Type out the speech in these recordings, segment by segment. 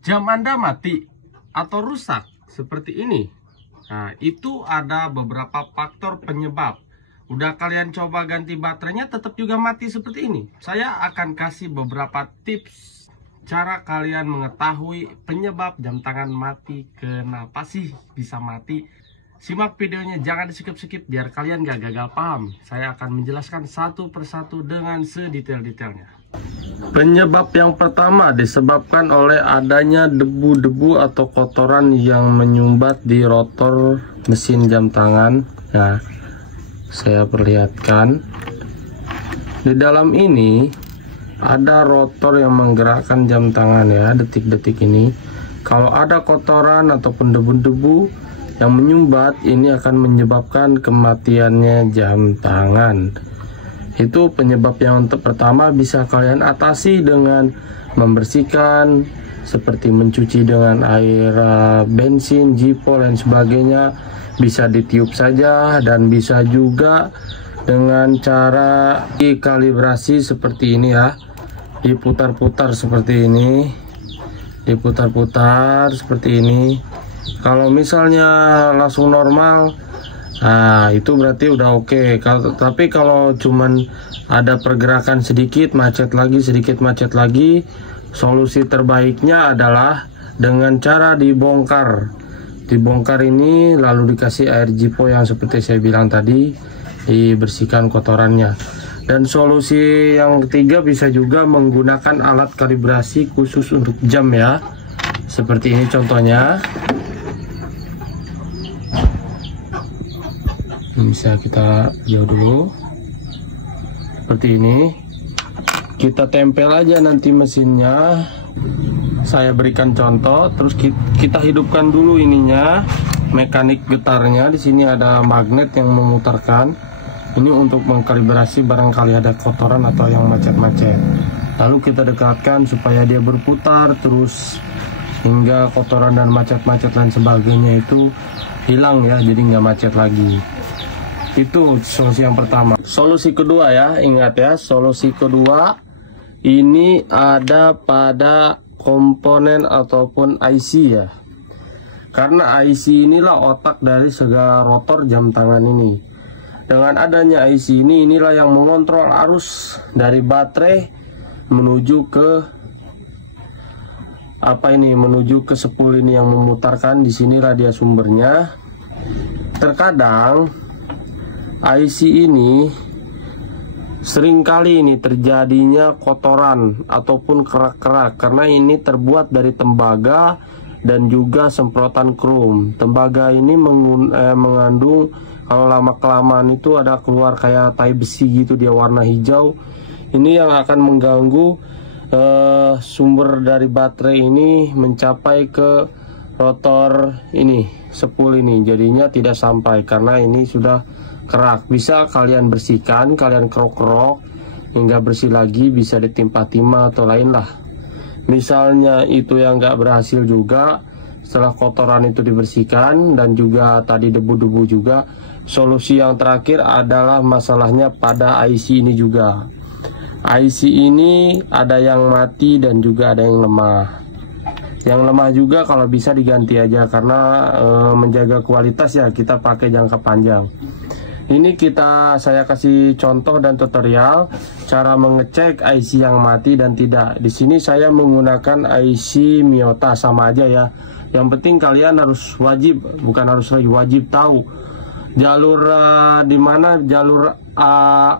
jam Anda mati atau rusak seperti ini. Nah, itu ada beberapa faktor penyebab. Udah kalian coba ganti baterainya tetap juga mati seperti ini. Saya akan kasih beberapa tips cara kalian mengetahui penyebab jam tangan mati. Kenapa sih bisa mati? Simak videonya, jangan di-skip-skip biar kalian gak gagal paham. Saya akan menjelaskan satu persatu dengan sedetail-detailnya. Penyebab yang pertama disebabkan oleh adanya debu-debu atau kotoran yang menyumbat di rotor mesin jam tangan. Nah, saya perlihatkan di dalam ini ada rotor yang menggerakkan jam tangan ya, detik-detik ini. Kalau ada kotoran ataupun debu-debu yang menyumbat, ini akan menyebabkan kematiannya jam tangan. Itu penyebab yang pertama bisa kalian atasi dengan membersihkan, seperti mencuci dengan air bensin, Zippo dan sebagainya. Bisa ditiup saja dan bisa juga dengan cara dikalibrasi seperti ini ya, diputar-putar seperti ini, diputar-putar seperti ini. Kalau misalnya langsung normal, nah itu berarti udah oke. Tapi kalau cuman ada pergerakan sedikit, macet lagi, sedikit macet lagi, solusi terbaiknya adalah dengan cara dibongkar. Dibongkar ini lalu dikasih air Zippo yang seperti saya bilang tadi, dibersihkan kotorannya. Dan solusi yang ketiga bisa juga menggunakan alat kalibrasi khusus untuk jam ya. Seperti ini contohnya. Bisa kita jauh dulu seperti ini, kita tempel aja nanti mesinnya. Saya berikan contoh, terus kita hidupkan dulu ininya, mekanik getarnya. Di sini ada magnet yang memutarkan ini untuk mengkalibrasi barangkali ada kotoran atau yang macet-macet. Lalu kita dekatkan supaya dia berputar terus hingga kotoran dan macet-macet dan sebagainya itu hilang ya, jadi nggak macet lagi. Itu solusi yang pertama. Solusi kedua ya, ingat ya, solusi kedua ini ada pada komponen ataupun IC ya. Karena IC inilah otak dari segala rotor jam tangan ini. Dengan adanya IC ini, inilah yang mengontrol arus dari baterai menuju ke menuju ke spool ini yang memutarkan. Di sini dia sumbernya. Terkadang IC ini seringkali ini terjadinya kotoran ataupun kerak-kerak karena ini terbuat dari tembaga dan juga semprotan krom. Tembaga ini mengandung, kalau lama-kelamaan itu ada keluar kayak tai besi gitu, dia warna hijau. Ini yang akan mengganggu sumber dari baterai ini mencapai ke rotor ini, spool ini, jadinya tidak sampai karena ini sudah kerak. Bisa kalian bersihkan, kalian kerok-kerok hingga bersih lagi, bisa ditimpa timah atau lain lah. Misalnya itu yang nggak berhasil juga, setelah kotoran itu dibersihkan dan juga tadi debu-debu juga, solusi yang terakhir adalah masalahnya pada IC ini juga. IC ini ada yang mati dan juga ada yang lemah. Yang lemah juga kalau bisa diganti aja karena menjaga kualitas ya, kita pakai jangka panjang. Ini saya kasih contoh dan tutorial cara mengecek IC yang mati dan tidak. Di sini saya menggunakan IC Miyota, sama aja ya. Yang penting kalian harus wajib tahu jalur di mana jalur A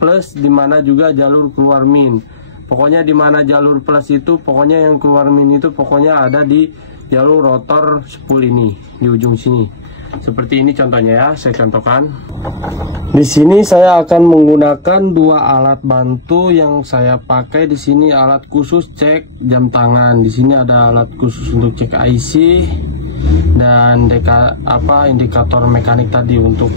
plus, di mana juga jalur keluar min. Pokoknya di mana jalur plus itu, pokoknya yang keluar min itu pokoknya ada di jalur rotor spool ini di ujung sini. Seperti ini contohnya ya, saya contohkan. Di sini saya akan menggunakan dua alat bantu yang saya pakai. Di sini alat khusus cek jam tangan. Di sini ada alat khusus untuk cek IC dan indikator mekanik tadi untuk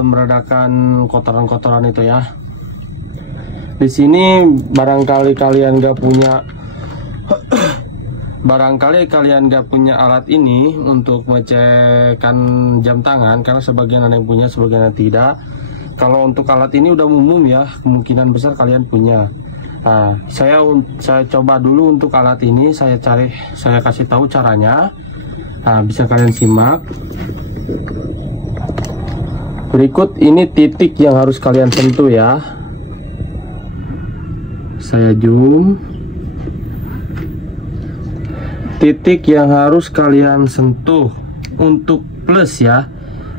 meredakan kotoran-kotoran itu ya. Di sini barangkali kalian gak punya alat ini untuk mengecekkan jam tangan, karena sebagian ada yang punya, sebagian yang tidak. Kalau untuk alat ini udah umum ya, kemungkinan besar kalian punya. Nah, saya coba dulu untuk alat ini, saya kasih tahu caranya. Nah, bisa kalian simak. Berikut ini titik yang harus kalian sentuh ya. Saya zoom. Titik yang harus kalian sentuh untuk plus ya.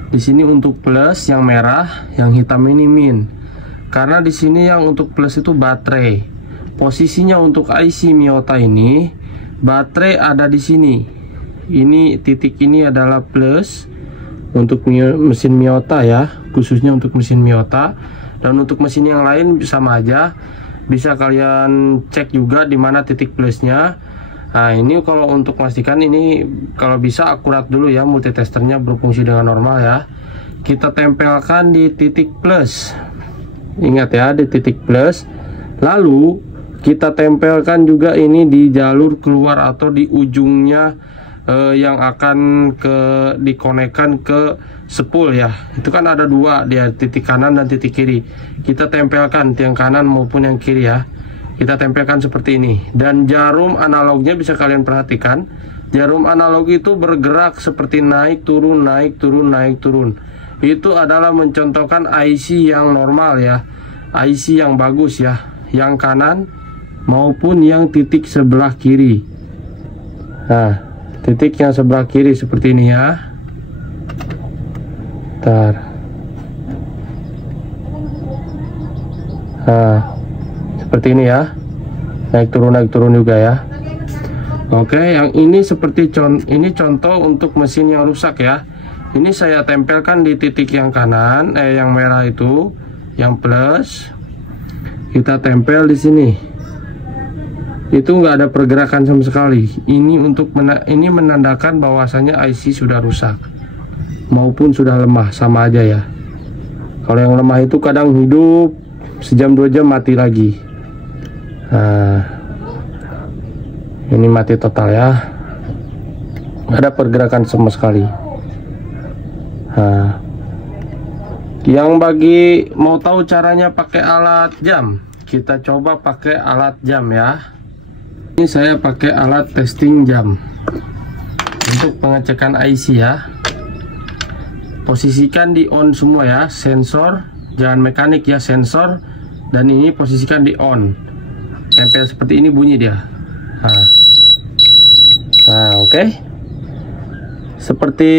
Di sini untuk plus yang merah, yang hitam ini min. Karena di sini yang untuk plus itu baterai. Posisinya untuk IC Miyota ini, baterai ada di sini. Ini titik ini adalah plus untuk mesin Miyota ya, khususnya untuk mesin Miyota. Dan untuk mesin yang lain sama aja. Bisa kalian cek juga di mana titik plusnya. Nah, ini kalau untuk memastikan ini kalau bisa akurat dulu ya, multitesternya berfungsi dengan normal ya. Kita tempelkan di titik plus. Ingat ya, di titik plus. Lalu kita tempelkan juga ini di jalur keluar atau di ujungnya yang akan dikonekkan ke spool ya. Itu kan ada dua dia, titik kanan dan titik kiri. Kita tempelkan yang kanan maupun yang kiri ya. Kita tempelkan seperti ini. Dan jarum analognya bisa kalian perhatikan. Jarum analog itu bergerak seperti naik turun naik turun naik turun. Itu adalah mencontohkan IC yang normal ya, IC yang bagus ya, yang kanan maupun yang titik sebelah kiri. Nah, titik yang sebelah kiri seperti ini ya. Bentar. Nah, seperti ini ya, naik turun juga ya. Oke, yang ini seperti ini contoh untuk mesin yang rusak ya. Ini saya tempelkan di titik yang kanan, yang merah itu, yang plus. Kita tempel di sini. Itu nggak ada pergerakan sama sekali. Ini untuk ini menandakan bahwasanya IC sudah rusak maupun sudah lemah, sama aja ya. Kalau yang lemah itu kadang hidup sejam 2 jam mati lagi. Nah, ini mati total ya, nggak ada pergerakan sama sekali. Nah, yang bagi mau tahu caranya pakai alat jam, kita coba pakai alat jam ya. Ini saya pakai alat testing jam untuk pengecekan IC ya. Posisikan di on semua ya, sensor jangan mekanik ya, sensor, dan ini posisikan di on. Tempel seperti ini bunyi dia. Nah, oke. Seperti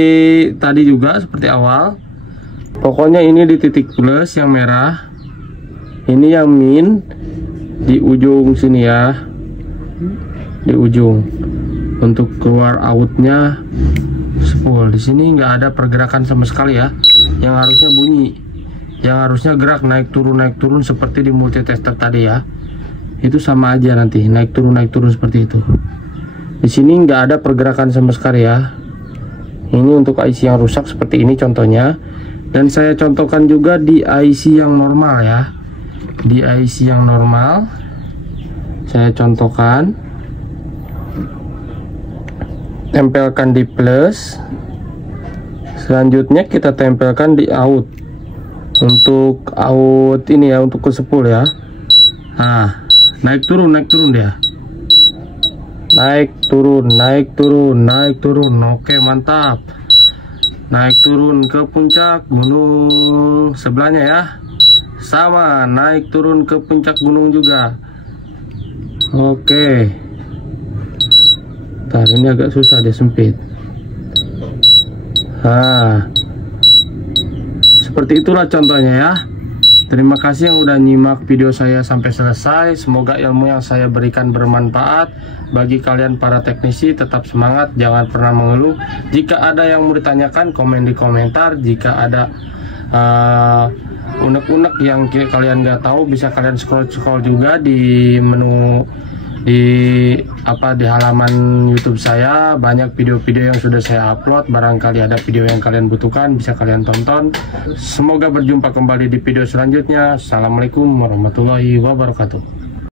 tadi juga, seperti awal. Pokoknya ini di titik plus yang merah. Ini yang min di ujung sini ya. Di ujung. Untuk keluar outnya spool. Di sini nggak ada pergerakan sama sekali ya. Yang harusnya bunyi. Yang harusnya gerak naik turun seperti di multitester tadi ya. Itu sama aja nanti naik turun seperti itu. Di sini nggak ada pergerakan sama sekali ya. Ini untuk IC yang rusak seperti ini contohnya. Dan saya contohkan juga di IC yang normal ya. Di IC yang normal saya contohkan. Tempelkan di plus. Selanjutnya kita tempelkan di out. Untuk out ini ya, untuk ke spool ya. Nah, naik turun dia. Naik turun. Oke, mantap. Naik turun ke puncak gunung sebelahnya ya. Sama, naik turun ke puncak gunung juga. Oke. Ntar ini agak susah, dia sempit. Nah, seperti itulah contohnya ya. Terima kasih yang udah nyimak video saya sampai selesai. Semoga ilmu yang saya berikan bermanfaat bagi kalian para teknisi. Tetap semangat, jangan pernah mengeluh. Jika ada yang mau ditanyakan, komen di komentar. Jika ada unek-unek yang kalian nggak tahu, bisa kalian scroll juga di menu di halaman YouTube saya. Banyak video-video yang sudah saya upload. Barangkali ada video yang kalian butuhkan, bisa kalian tonton. Semoga berjumpa kembali di video selanjutnya. Assalamualaikum warahmatullahi wabarakatuh.